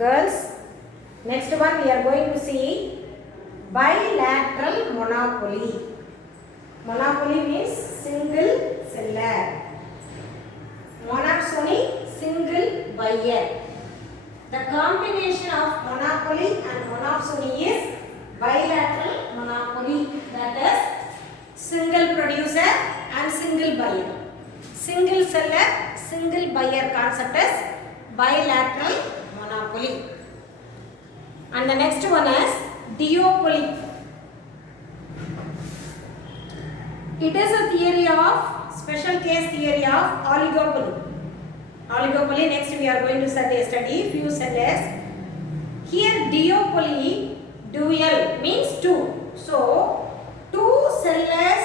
Girls, next one we are going to see bilateral monopoly. Monopoly means single seller. Monopsony, single buyer. The combination of monopoly and monopsony is bilateral monopoly, that is single producer and single buyer. Single seller, single buyer concept is bilateral monopoly. And the next one is duopoly. It is a theory of special case theory of oligopoly. Oligopoly, next we are going to study few sellers. Here duopoly, dual means two. So two sellers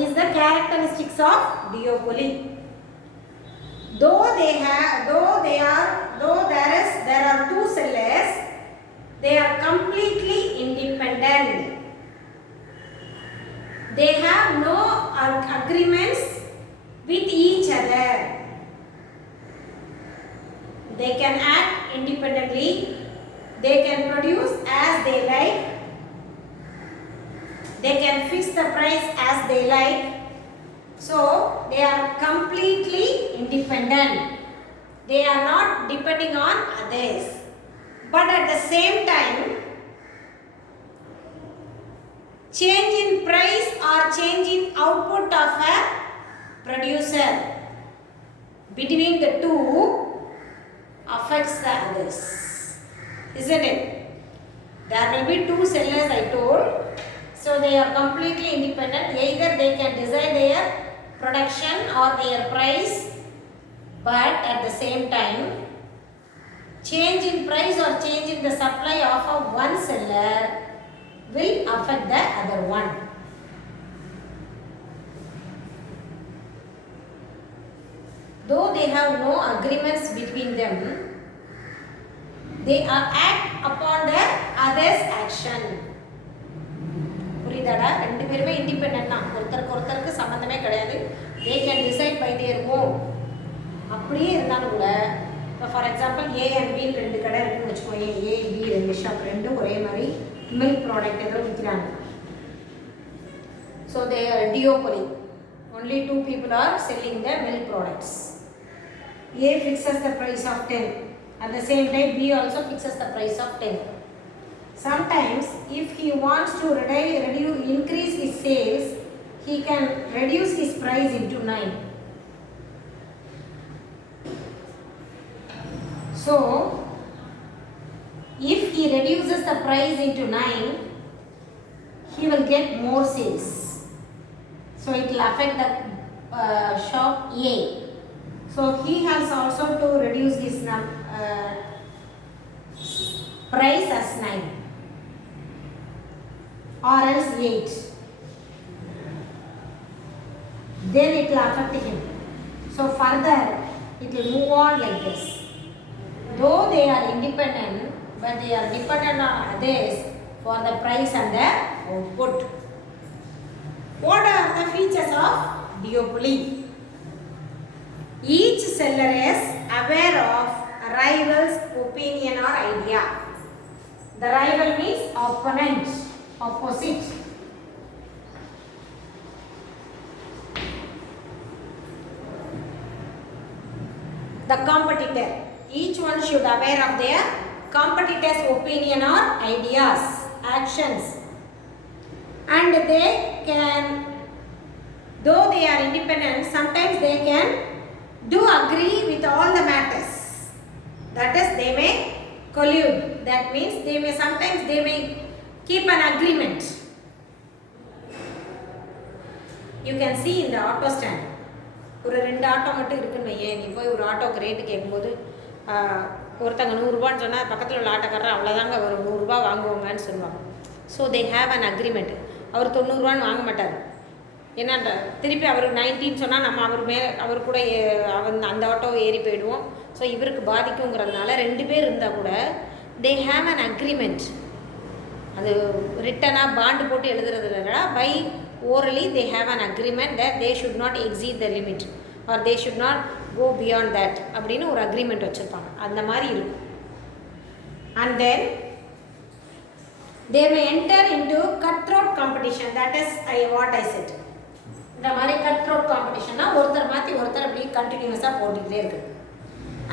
is the characteristics of duopoly. Though there are two sellers, they are completely independent. They have no agreements with each other. They can act independently. They can produce as they like. They can fix the price as they like. So they are completely independent. They are not depending on others. But at the same time, change in price or change in output of a producer between the two affects the others, isn't it? There will be two sellers, I told. So they are completely independent. Either they can decide their production or their price, but at the same time, change in price or change in the supply of one seller will affect the other one. Though they have no agreements between them, they act upon the other's action. புரியுதாடா? ரெண்டு பேருமே independent தான், ஒருத்தருக்கு சம்மந்தமே கிடையாது. They can decide by their own. அப்படியே இருந்தாலும் கூட, இப்போ for example A and B ரெண்டு கடை இருக்குன்னு வச்சுக்கோங்க. ஏ பி ரெண்டு ஷாப், ரெண்டும் ஒரே மாதிரி மில்க் ப்ராடக்ட் ஏதோ விற்கிறாங்க. So they are duopoly. Only two people are selling the milk products. A fixes the price of 10. At the same time, B also fixes the price of 10. Sometimes, if he wants to increase his sales, he can reduce his price into 9. So, if he reduces the price into 9, he will get more sales. So, it will affect the shop A. So he has also to reduce his price as 9 or else 8. Then it will affect him. So further it will move on like this. Though they are independent, but they are dependent on others for the price and the output. What are the features of duopoly? Each seller is aware of a rival's opinion or idea. The rival means opponent, opposite. The competitor. Each one should aware of their competitor's opinion or ideas, actions. And they can, though they are independent, sometimes they can do agree with all the matters. That is, they may collude. That means sometimes they may keep an agreement. You can see in the auto stand. ஒரு ரெண்டு auto மட்டும் இருக்குன்னு வையே, நீ போய் ஒரு ஆட்டோக்கு rate கேட்கும்போது ஒருத்தங்க 100 ரூபான்னு சொன்னால் பக்கத்தில் உள்ள ஆட்டோக்காரர் அவ்வளோதாங்க ஒரு 100 ரூபா வாங்குவாங்கன்னு சொல்லுவாங்க. So they have an agreement. அவர் 90 ரூபான்னு வாங்க மாட்டார். என்னன்ற திருப்பி அவர் 19 சொன்னால் நம்ம அவர் கூட அந்த ஆட்டோ ஏறி போயிடுவோம். ஸோ இவருக்கு பாதிக்குங்கிறதுனால ரெண்டு பேர் இருந்தால் கூட தே ஹேவ் அன் அக்ரிமெண்ட். அது ரிட்டனாக பாண்டு போட்டு எழுதுறது இல்லைடா, by orally they have an agreement that they should not exceed the limit or they should not go beyond that அப்படின்னு ஒரு அக்ரிமெண்ட் வச்சுருப்பாங்க. அந்த மாதிரி இருக்கும். And then they may enter into cutthroat competition. That is what I said. இந்த மாதிரி cutthroat competitionனா ஒருத்தர் மாற்றி ஒருத்தர் அப்படி கண்டினியூஸாக போட்டுக்கிட்டே இருக்குது.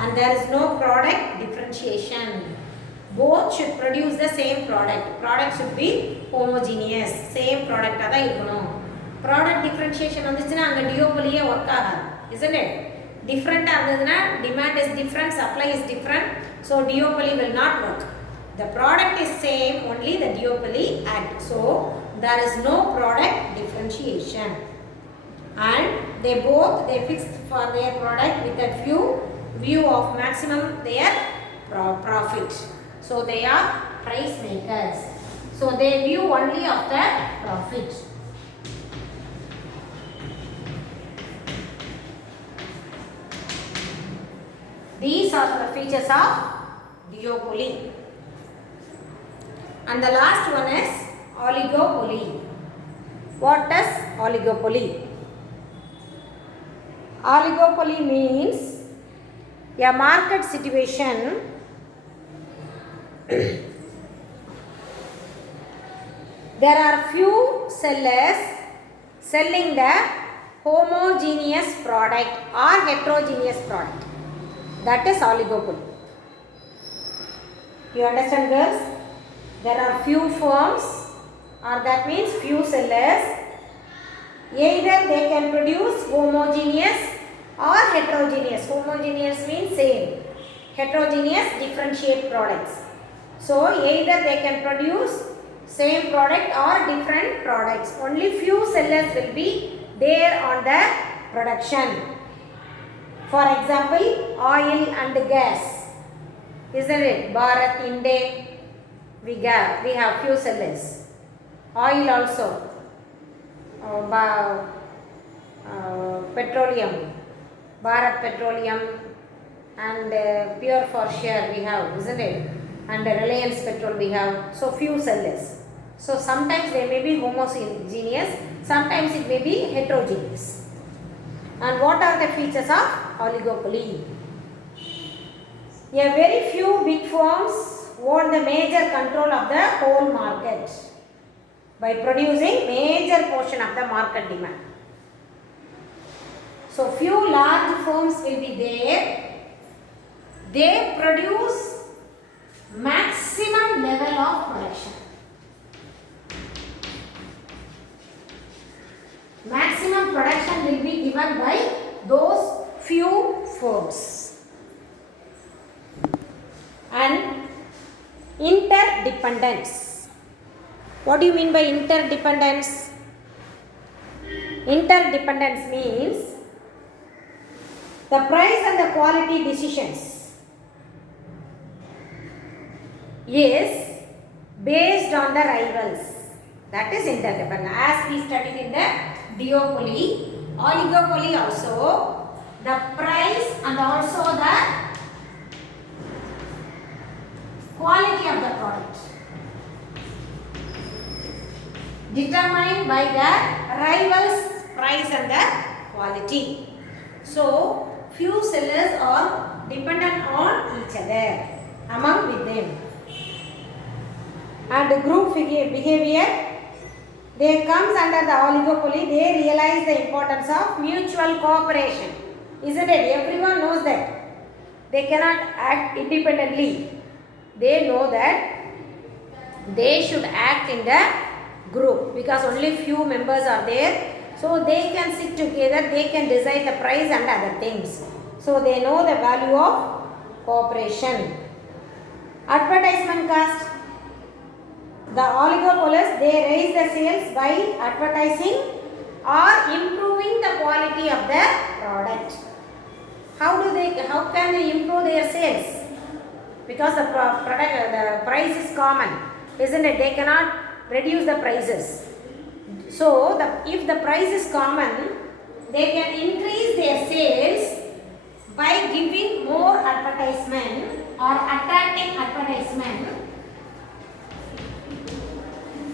And there is no product differentiation. Both should produce the same product. Product should be homogeneous. Same product தான் இருக்கணும். Product differentiation வந்துச்சுன்னா அங்கே டியோபோலியே ஒர்க் ஆகாது, isn't it? டிஃப்ரெண்ட்டாக இருந்ததுன்னா demand is different, supply is different, so duopoly will not work. The product is same, only the duopoly act. So there is no product differentiation. And they fixed for their product with a view of maximum their profit. So they are price makers. So they view only of the profit. These are the features of duopoly. And the last one is oligopoly. What is oligopoly? Oligopoly means a market situation there are few sellers selling the homogeneous product or heterogeneous product. That is oligopoly. You understand, girls? There are few firms, or that means few sellers. Either they can produce homogeneous or heterogeneous. Homogeneous means same. Heterogeneous differentiate products. So either they can produce same product or different products. Only few sellers will be there on the production. For example, oil and gas, isn't it? Bharat, Indian, we have few sellers. Oil also, petroleum, Bharat Petroleum, and Pure for Share we have, isn't it? And Reliance Petrol we have. So few sellers. So sometimes they may be homogeneous, sometimes it may be heterogeneous. And what are the features of oligopoly? A very few big firms own the major control of the whole market by producing major portion of the market demand. So few large firms will be there. They produce maximum level of production. Maximum production will be given by those few firms. And interdependence. What do you mean by interdependence? Interdependence means the price and the quality decisions is based on the rivals. That is interdependent. As we studied in the duopoly, oligopoly also, the price and also the quality of the product determined by the rivals' price and the quality. So few sellers are dependent on each other among with them. And the group behavior, they comes under the oligopoly. They realize the importance of mutual cooperation, isn't it? Everyone knows that they cannot act independently. They know that they should act in the group because only few members are there. So they can sit together, they can decide the price and other things. So they know the value of cooperation. Advertisement cost. The oligopolists, they raise the sales by advertising or improving the quality of the product. How can they improve their sales? Because the price is common, isn't it? They cannot reduce the prices. So if the price is common, they can increase their sales by giving more advertisement or attracting advertisement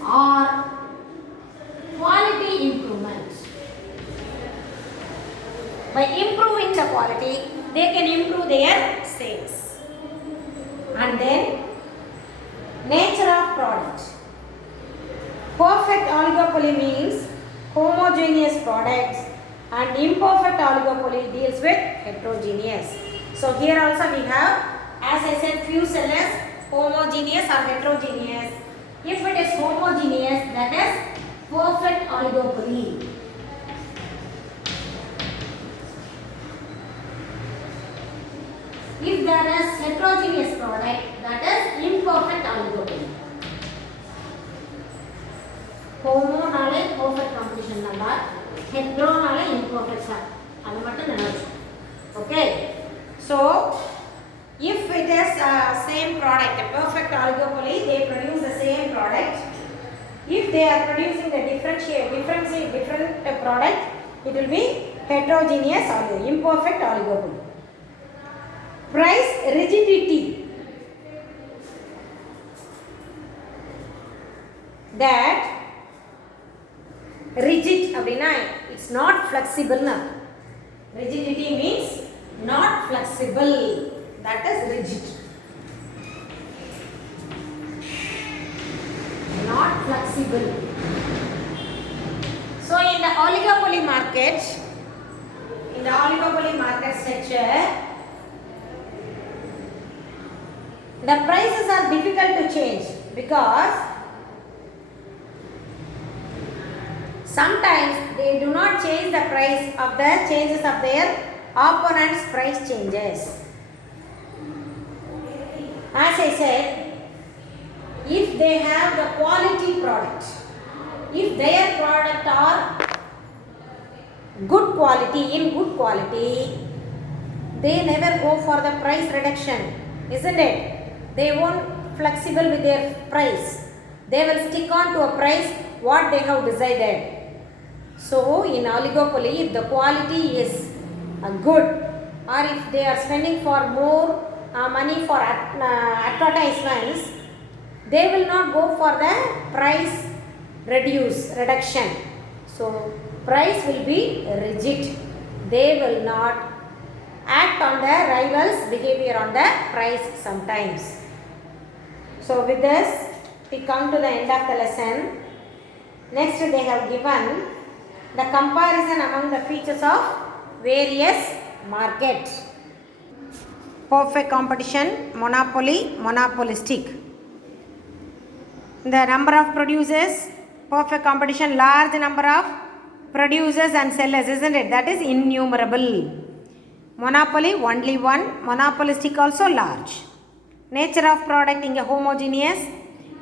or quality improvement. By improving the quality, they can improve their sales. And then, nature of product. Perfect oligopoly means homogeneous products, and imperfect oligopoly deals with heterogeneous. So here also we have, as I said, few sellers, homogeneous or heterogeneous. If it is homogeneous, that is perfect oligopoly. If there is heterogeneous product, that is imperfect oligopoly. Homo nale perfect competition nalla, hetero nale imperfect sa. Adu mattum nenaichu. Okay. So if it is same product, a perfect oligopoly, they produce the same product. If they are producing the different product, it will be heterogeneous or imperfect oligopoly. Price rigidity. That rigid அப்படினா it's not flexible na. Rigidity means not flexible. That is rigid. Not flexible. So in the oligopoly market structure, the prices are difficult to change because sometimes they do not change the price of the changes of their opponents' price changes. As I said, if they have the quality product, if their product are good quality, they never go for the price reduction, isn't it? They won't flexible with their price. They will stick on to a price what they have decided. So in oligopoly, if the quality is good, or if they are spending for more money for advertisements, they will not go for the price reduction. So price will be rigid. They will not act on the rivals' behavior on the price sometimes. So with this, we come to the end of the lesson. Next, they have given the comparison among the features of various markets. Perfect competition, monopoly, monopolistic. The number of producers, perfect competition, large number of producers and sellers, isn't it? That is innumerable. Monopoly, only one. Monopolistic also large. Nature of product, inga homogeneous,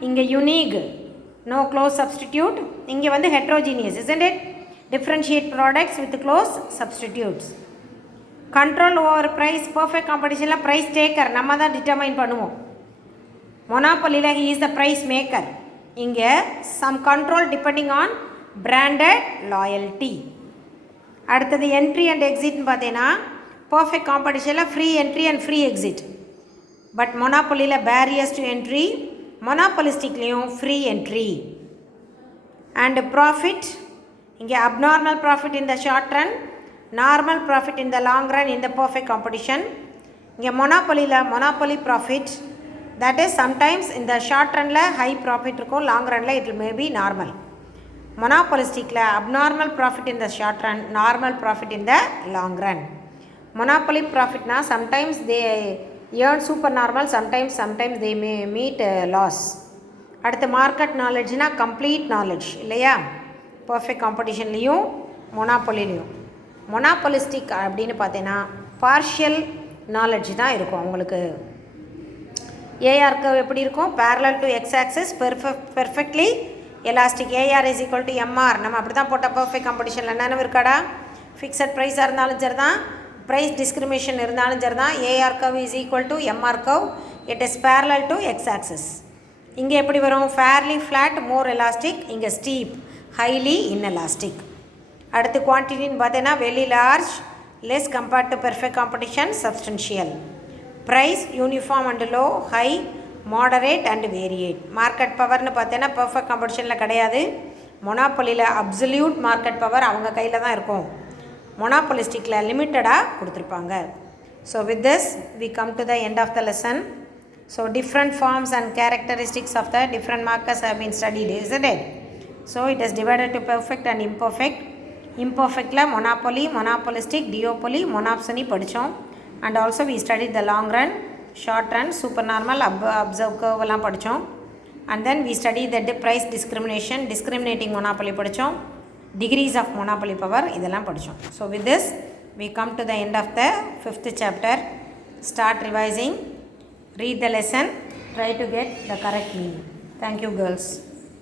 inga unique, no close substitute. Inga vandu heterogeneous, isn't it? Differentiate products with close substitutes. Control over price, perfect competition la price taker, நம்ம தான் determine பண்ணுவோம். Monopoly la he is the price maker. Inga some control depending on branded loyalty. அடுத்தது entry and exit பார்த்தேனா perfect competition la free entry and free exit. But monopoly la barriers to entry, monopolistic லையும் free entry. And profit, இங்கே abnormal profit in the short run, normal profit in the long run in the perfect competition. இங்கே monopoly profit, that is sometimes in the short run la high profit இருக்கும், long run la it may be normal. Monopolistic la abnormal profit in the short run, normal profit in the long run. Monopoly profit na sometimes they earn supernormal, sometimes they may meet loss. அடுத்து market knowledge na complete knowledge இல்லையா? perfect competitionலையும் monopolyலையும். monopolistic அப்படின்னு பார்த்தேன்னா partial knowledge தான் இருக்கும் உங்களுக்கு. AR curve எப்படி இருக்கும்? parallel to x axis, perfectly elastic. AR is equal to MR. நம்ம அப்படி தான் போட்ட perfect competitionல என்னென்ன இருக்காடா? fixed price இருந்தாலும் சரி தான், price discrimination இருந்தாலும் சரி தான், AR curve is equal to MR curve. It is parallel to x axis. இங்கே எப்படி வரும்? fairly flat, more elastic. இங்கே steep, highly inelastic. அடுத்து குவான்டிட்டின்னு பார்த்தீங்கன்னா very large, less compared to perfect competition, substantial. price uniform and low, high, moderate and variate. market powerனு பார்த்தீங்கன்னா perfect competitionல கிடையாது. monopolyல absolute market power அவங்க கையில் தான் இருக்கும். மொனாபொலிஸ்டிக்கில் லிமிட்டடாக கொடுத்துருப்பாங்க. So with this we come to the end of the lesson. So different forms and characteristics of the different markers have been studied, isn't it? So it is divided to perfect and imperfect. இம்பர்ஃபெக்டில் monopoly, monopolistic, duopoly, monopsony படித்தோம். And also we studied the long run, short run, super normal, observe curve எல்லாம் படித்தோம். And then we study the price discrimination, discriminating monopoly படித்தோம். Degrees of மொனாபொலி power இதெல்லாம் படித்தோம். So with this we come to the end of the 5th chapter. Start revising, read the lesson, try to get the correct meaning. Thank you girls.